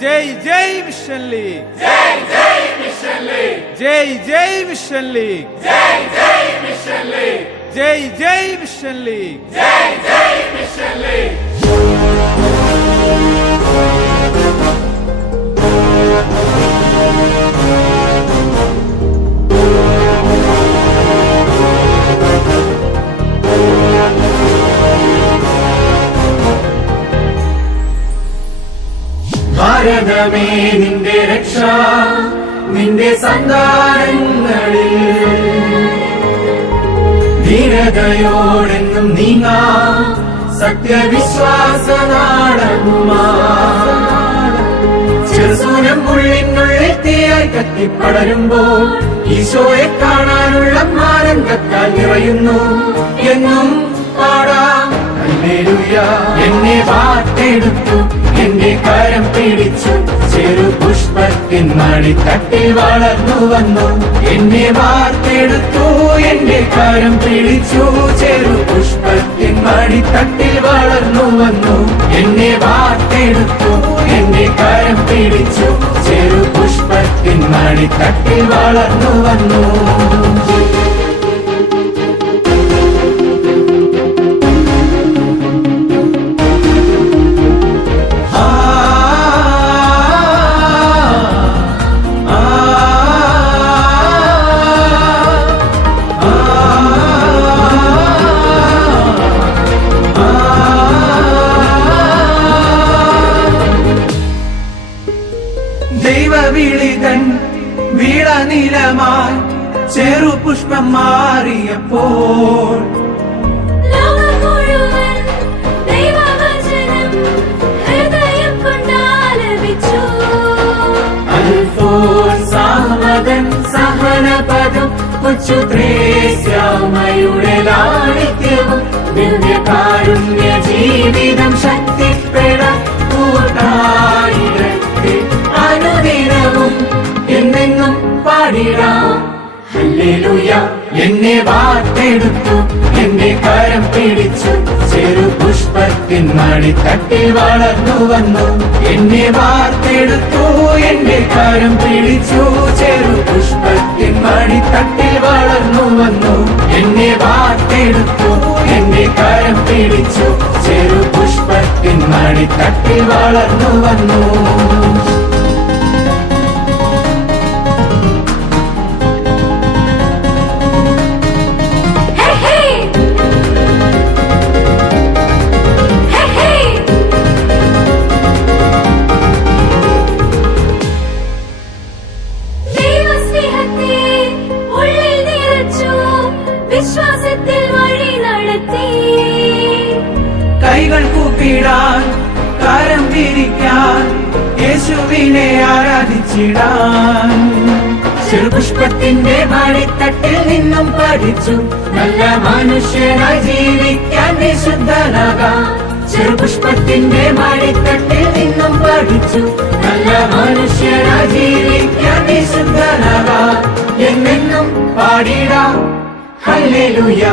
ജയ് ജയ് mission league, ജയ് ജയ് mission league, ജയ് ജയ് mission league, ജയ് ജയ് mission league, ജയ് ജയ് mission league, ജയ് ജയ് mission league. ഭാരതമേ നിന്റെ രക്ഷ, നിന്റെ സന്താനങ്ങളിൽ ധീരതയോടെന്നും നീങ്ങാ സത്യവിശ്വാസ നാടകുമാ. ചെറുസൂനം ഉള്ളിനുള്ളിൽ തീയായി കത്തിപ്പടരുമ്പോൾ ഈശോയെ കാണാനുള്ള ആനന്ദത്താൽ നിറയുന്നു. എന്നും പാടാം ഹല്ലേലൂയ. എന്നെ വാർത്തെടുത്തു, എന്റെ കരം പിടിച്ചു, ചെറുപുഷ്പത്തിൻ മടിത്തട്ടിൽ വളർന്നു വന്നു. എന്നെ വാർത്തെടുത്തു, എന്റെ കരം പിടിച്ചു, ചെറുപുഷ്പത്തിൻ മടിത്തട്ടിൽ വളർന്നു വന്നു. എന്നെ വാർത്തെടുത്തു, എന്റെ കരം പിടിച്ചു, ചെറുപുഷ്പത്തിൻ മടിത്തട്ടിൽ വളർന്നു വന്നു. ദൈവവിളിതൻ വീളനിലമായി ചെറുപുഷ്പം മാറിയപ്പോൾ സഹനപദം കൊച്ചുത്രേസ്യാമയുടെ ലാളിത്യവും ദിവ്യകാരുണ്യ ജീവിതം ശക്തിപ്പെടാൻ കൂട്ടായിരത്തെ അനുദിനവും എന്നെന്നും പാടിടാം ഹല്ലേലൂയ. എന്നെ വാർത്തെടുത്തു, എന്റെ കരം പിടിച്ചു, ചെറുപുഷ്പത്തിൻ മടിത്തട്ടിൽ വളർന്നു വന്നു. എന്നെ വാർത്തെടുത്തു, എന്റെ കരം പിടിച്ചു, ചെറുപുഷ്പത്തിൻ മടിത്തട്ടിൽ വളർന്നു വന്നു. എന്നെ വാർത്തെടുത്തു, എന്റെ കരം പിടിച്ചു, ചെറുപുഷ്പത്തിൻ മടിത്തട്ടിൽ വളർന്നു വന്നു. വിശ്വാസത്തിൽ വഴി നടത്തി കൈകൾ കൂപ്പിടാൻ കരം വിരിക്കാൻ യേശുവിനെ ആരാധിച്ചിടാൻ. ചെറുപുഷ്പത്തിന്റെ മടിത്തട്ടിൽ നിന്നും പഠിച്ചു നല്ല മനുഷ്യനായി ജീവിക്കാൻ വിശുദ്ധനാകാം. ചെറുപുഷ്പത്തിന്റെ മടിത്തട്ടിൽ നിന്നും പഠിച്ചു നല്ല മനുഷ്യനായി ജീവിക്കാൻ വിശുദ്ധനാകാം. എന്നെന്നും പാടിടാം ഹല്ലേലൂയ.